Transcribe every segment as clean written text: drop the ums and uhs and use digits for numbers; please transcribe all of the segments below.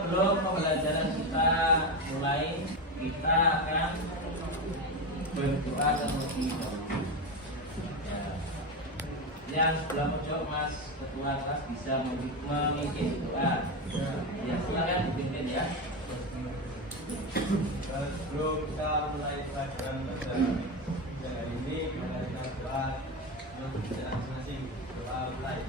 sebelum pembelajaran kita mulai, kita akan berdoa terlebih dahulu. Ya. Yang sebelah pojok Mas Ketua kelas bisa memimpin doa. Ya, silakan dipimpin ya. Sebelum kita mulai pelajaran pada hari ini, mari kita doa untuk bacaan masing-masing. Doa mulai.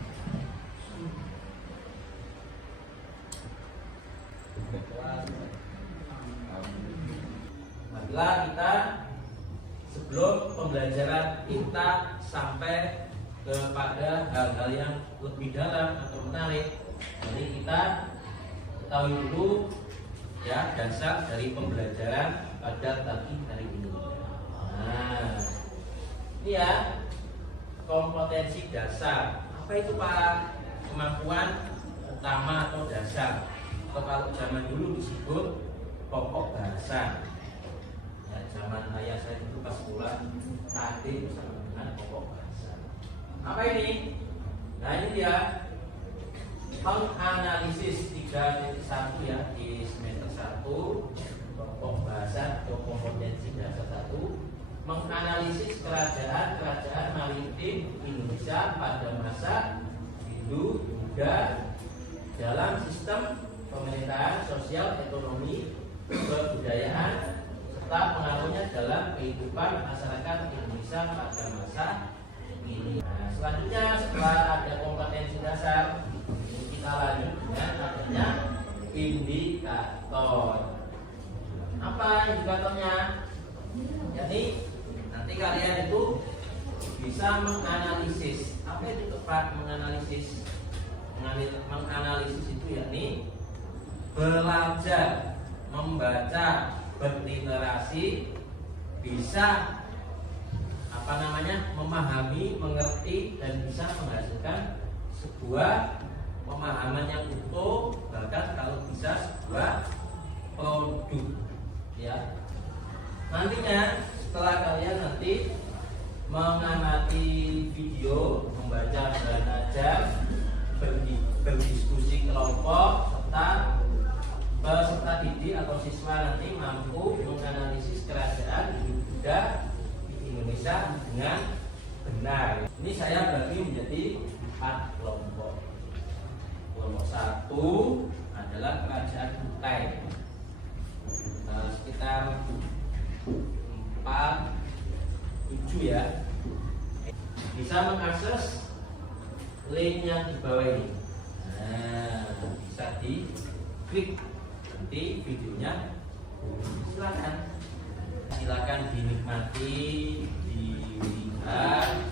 Marilah kita sebelum pembelajaran kita sampai kepada hal-hal yang lebih dalam atau menarik, jadi kita ketahui dulu ya dasar dari pembelajaran pada pagi hari ini. Nah, ini ya kompetensi dasar. Apa itu Pak? Kemampuan utama atau dasar, atau kalau zaman dulu disebut pokok bahasa. Ya, zaman ayah saya itu pas sekolah tadi bersama dengan pokok bahasa. Apa ini? Nah, ini dia menganalisis 3.1 ya di semester 1 pokok bahasa atau kompetensi dasar 1, menganalisis kerajaan maritim Indonesia pada masa Hindu-Buddha dalam sistem pemerintahan, sosial, ekonomi, kebudayaan, serta pengaruhnya dalam kehidupan masyarakat Indonesia pada masa ini. Nah, selanjutnya setelah ada kompetensi dasar, kita lanjut dengan adanya indikator. Apa indikatornya? Jadi nanti kalian itu bisa menganalisis. Apa itu tepat menganalisis? Menganalisis itu yakni belajar, membaca, berliterasi, bisa memahami, mengerti, dan bisa menghasilkan sebuah pemahaman yang utuh, bahkan kalau bisa sebuah produk ya. Nantinya setelah kalian nanti mengamati video, membaca dan ajar, berdiskusi kelompok, serta peserta didik atau siswa nanti mampu menganalisis kerajaan Hindu-Buddha di Indonesia dengan benar. Ini saya bagi menjadi 4 kelompok. Kelompok 1 adalah kerajaan Kutai, sekitar 4-7 ya. Bisa mengakses link yang di bawah ini. Nah, bisa diklik nanti videonya. Silakan dinikmati, dilihat,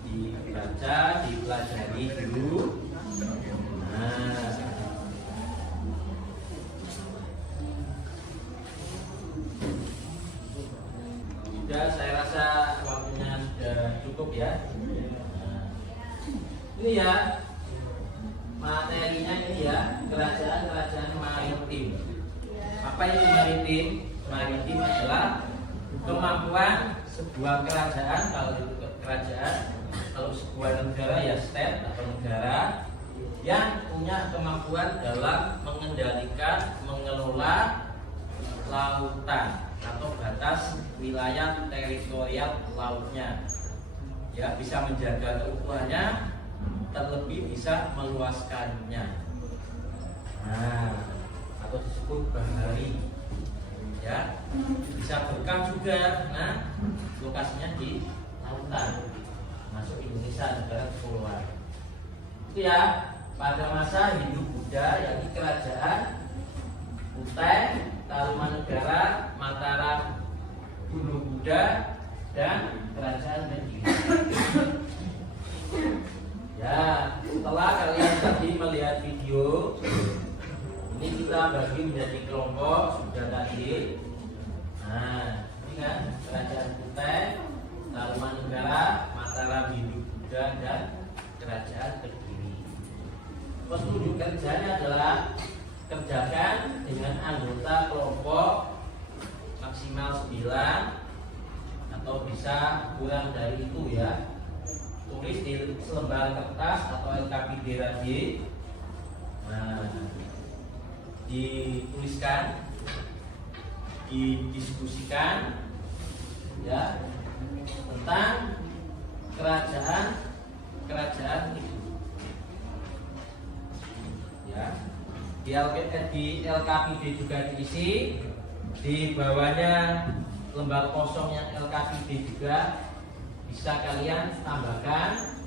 dibaca, dipelajari dulu. Nah, sudah, saya rasa waktunya sudah cukup ya. Ini ya materinya, ini ya kerajaan maritim. Apa itu maritim? Maritim adalah kemampuan sebuah kerajaan, kalau itu kerajaan, kalau sebuah negara ya state atau negara yang punya kemampuan dalam mengendalikan, mengelola lautan atau batas wilayah teritorial lautnya. Ya, bisa menjaga keutuhannya, terlebih bisa meluaskannya. Nah, atau disebut bahari. Ya, bisa berkah juga. Nah, lokasinya di lautan, masuk Indonesia, negara kepulauan. Itu ya, pada masa Hindu-Buddha, yakni kerajaan Kutai, Tarumanegara, Mataram, Gunung Buddha, dan kerajaan Kediri. Ya, setelah kalian tadi melihat video, ini kita bagi menjadi kelompok sudah tadi. Nah, ini kan kerajaan Kutai, Tarumanegara, Mataram, Hindu-Buddha, dan kerajaan Kediri. Petunjuk kerjanya adalah kerjakan dengan anggota kelompok maksimal 9 atau bisa kurang dari itu ya. Tulis di selembar kertas atau LKPD. Nah, dituliskan, didiskusikan ya tentang kerajaan itu ya. Di LKPD juga diisi, di bawahnya lembar kosong yang LKPD juga bisa kalian tambahkan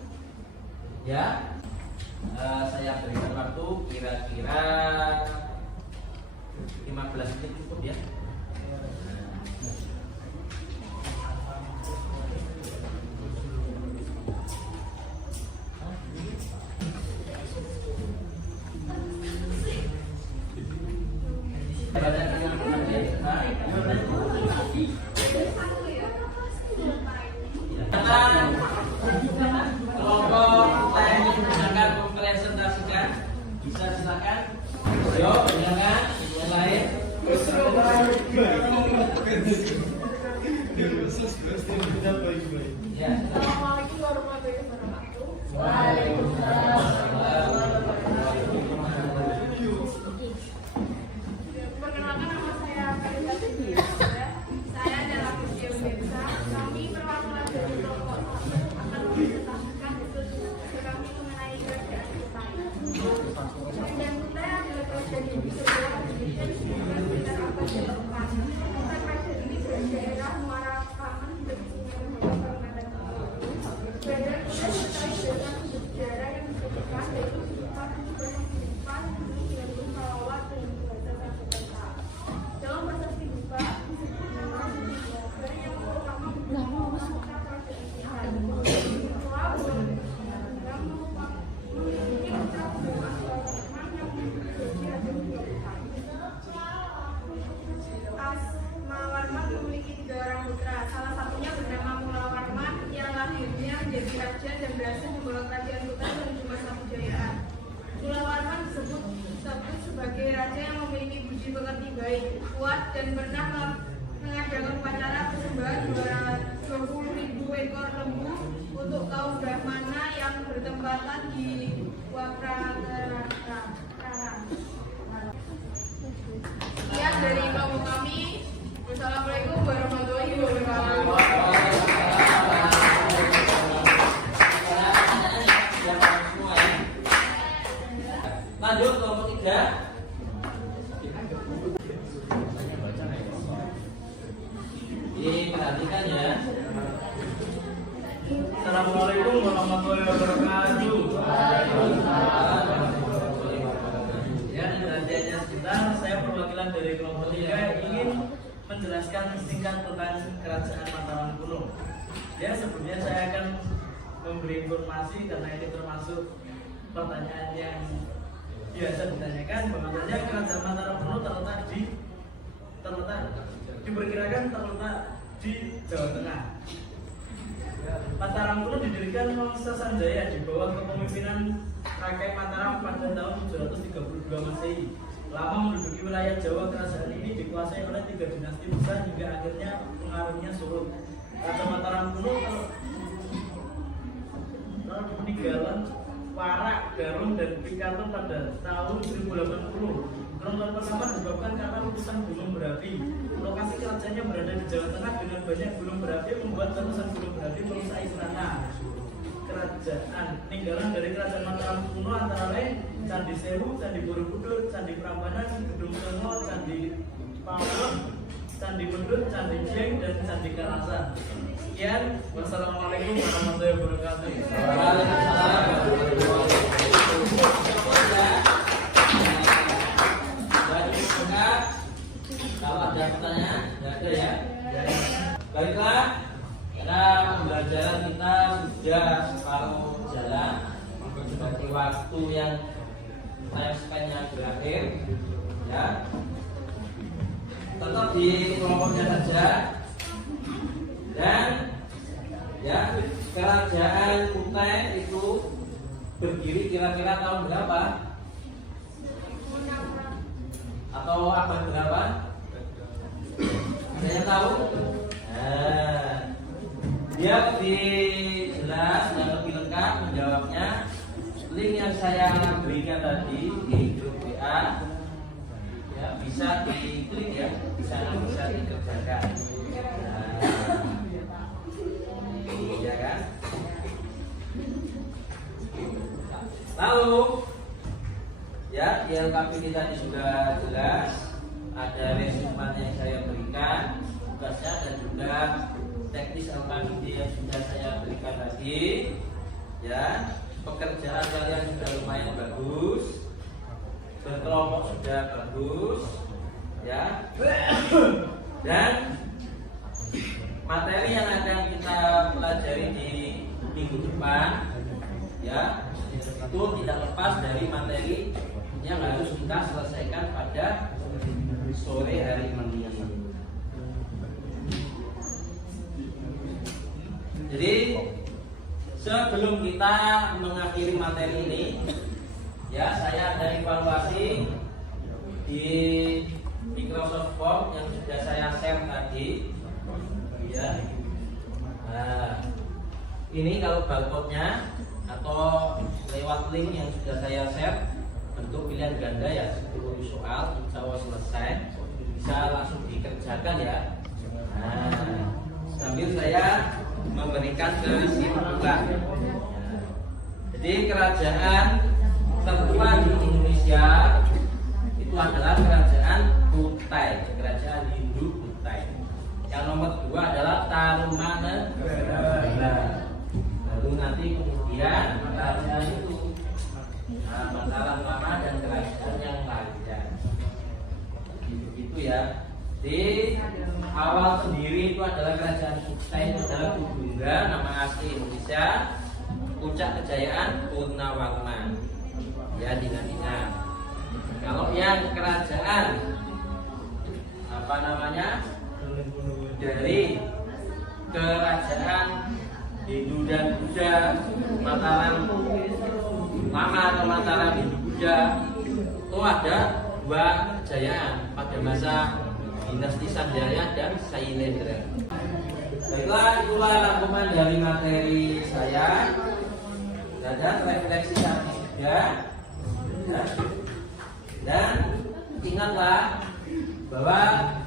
ya. Saya berikan waktu kira-kira 15 menit cukup ya. Kelompok lain yang menggunakan mempresentasikan bisa silakan. Yo, silakan yang lain. Ya. Assalamualaikum warahmatullahi wabarakatuh. Perkenalkan, nama saya Farida Siti. Saya adalah Museum Desa. Kami perwakilan dari kelompok 1 akan mempresentasikan diskusi kami mengenai kerajaan Kutai. Kerajaan Kutai adalah kerajaan yang diseluruh Indonesia sekitar abad ke-4. Kerajaan ini berdaerah Muara Kamen berisinya Kabupaten Kerajaan Kutai terkait dengan sejarah yang disebutkan yaitu sifat kehidupan yang bersalawat dan bahasa Sanskerta. Dalam bahasa Bupa disebut nama negara yang pertama menggunakan kata kerajaan memiliki ucapan yang menjadi ada dua Asmawarman memiliki 3 orang putra. Salah satunya bernama Mulawarman yang lahirnya menjadi raja dan berhasil membawa kerajaan Kutai menuju masa kejayaan. Mulawarman disebut sebagai raja yang memiliki budi pekerti baik, kuat, dan pernah mengadakan upacara persembahan 20.000 ekor lembu untuk kaum Brahmana yang bertempatan di Wakrakarana. Sekian dari kelompok kami. Wassalamualaikum warahmatullahi wabarakatuh. Lanjut kelompok 3. Perhatikan ya. Assalamualaikum warahmatullahi wabarakatuh. Ya, perhatiannya sebentar. Saya perwakilan dari kelompok 3 ingin menjelaskan singkat tentang kerajaan Mataram kuno. Ya, sebelumnya saya akan memberi informasi karena ini termasuk pertanyaan yang biasa ditanyakan. Bahwasanya kerajaan Mataram kuno diperkirakan terletak di Jawa Tengah. Mataram kuno didirikan Wangsa Sanjaya di bawah kepemimpinan Rakai Mataram pada tahun 732 Masehi. Lama menduduki wilayah Jawa, kerajaan ini dikuasai oleh 3 dinasti besar hingga akhirnya pengaruhnya surut. Raja Mataram kuno peninggalan Warak, Garung, dan Pikaton pada tahun 1080. Kerusuhan pertama disebabkan karena letusan gunung berapi. Lokasi kerajaannya berada di Jawa Tengah dengan banyak gunung berapi membuat letusan gunung berapi merusak istana. Kerajaan peninggalan dari kerajaan Mataram kuno antara lain Candi Sewu, Candi Borobudur, Candi Prambanan, Gedung Songo, Candi Pawon, Candi Mendut, Candi Dieng, dan Candi Karasan. Sekian, wassalamualaikum warahmatullahi wabarakatuh. Kalau ada pertanyaan, tidak ada ya. Baiklah, karena pembelajaran kita sudah separuh jalan, mendekati waktu yang lifespan-nya berakhir, ya. Tetap di kelompoknya saja. Dan ya, kerajaan Kutai itu berdiri kira-kira tahun berapa? Atau abad berapa? Ada yang tahu? Dia lebih jelas dan lebih lengkap menjawabnya. Link yang saya berikan tadi di grup WA sulit ya, sangat bisa dikerjakan. Iya kan? Lalu ya, di LKPD tadi sudah jelas, ada resumen yang saya berikan, tugasnya, dan juga teknis LKPD yang sudah saya berikan tadi. Ya, pekerjaan kalian sudah lumayan bagus, berkelompok sudah bagus, ya. Dan materi yang akan kita pelajari di minggu depan, ya, itu tidak lepas dari materi yang harus kita selesaikan pada sore hari ini. Jadi sebelum kita mengakhiri materi ini, ya, saya ada evaluasi di Microsoft Form yang sudah saya share tadi, ya. Nah, ini kalau barcode-nya atau lewat link yang sudah saya share, bentuk pilihan ganda ya, 10 soal, insya Allah selesai, bisa langsung dikerjakan ya. Nah, sambil saya memberikan kesimpulan. Jadi kerajaan tertua di Indonesia itu adalah kerajaan Kutai, kerajaan Hindu Kutai. Yang nomor 2 adalah Tarumanegara. Lalu nanti kemudian kerajaan itu Mataram Lama dan kerajaan yang lainnya. Itu ya. Di awal sendiri itu adalah kerajaan Kutai, itu adalah Kudungga, nama asli Indonesia, Puncak Kejayaan Purnawarman, ya, diingat. Kalau yang kerajaan apa namanya, dari kerajaan Hindu dan Buddha, Mataram Lama atau Mataram Hindu Buddha, itu ada 2 kejayaan pada masa Dinasti Sanjaya dan Sailendra. Baiklah, itulah rangkuman dari materi saya dan refleksi tadi juga. Dan ingatlah bahwa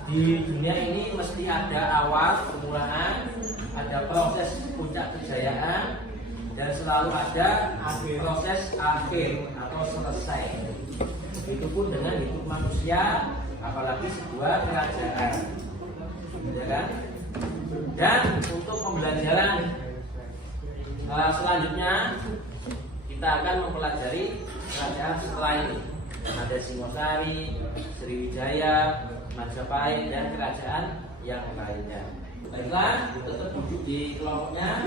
di dunia ini mesti ada awal permulaan, ada proses puncak kejayaan, dan selalu ada proses akhir atau selesai. Begitupun dengan hidup manusia, apalagi sebuah kerajaan, ya kan? Dan untuk pembelajaran selanjutnya kita akan mempelajari kerajaan setelah ini. Ada Singosari, Sriwijaya, Majapahit, dan kerajaan yang lainnya. Baiklah, tetap duduk di kelompoknya.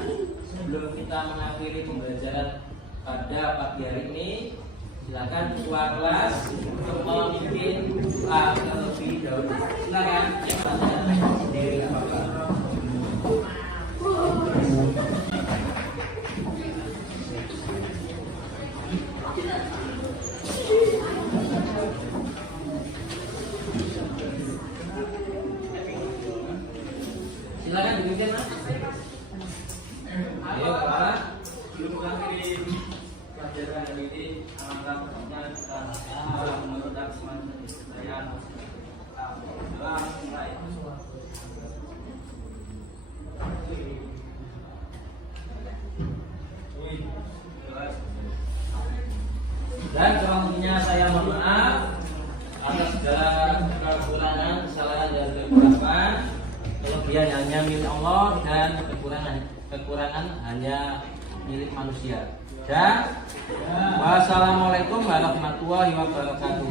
Sebelum kita mengakhiri pembelajaran pada pagi hari ini, silakan ketua kelas untuk memimpin doa terlebih dahulu. Silakan yang baca sendiri apa-apa. Silakan dipimpin, Mas. Ayo, Pak. Sebelum mengakhiri pelajaran hari ini, alangkah baiknya kita menurut semangat saya adalah mulai. Dan selanjutnya saya mohon maaf atas segala kekurangan, kesalahan dan kekurangan. Kelebihan hanya milik Allah dan kekurangan hanya milik manusia. Dan wassalamualaikum warahmatullahi wabarakatuh.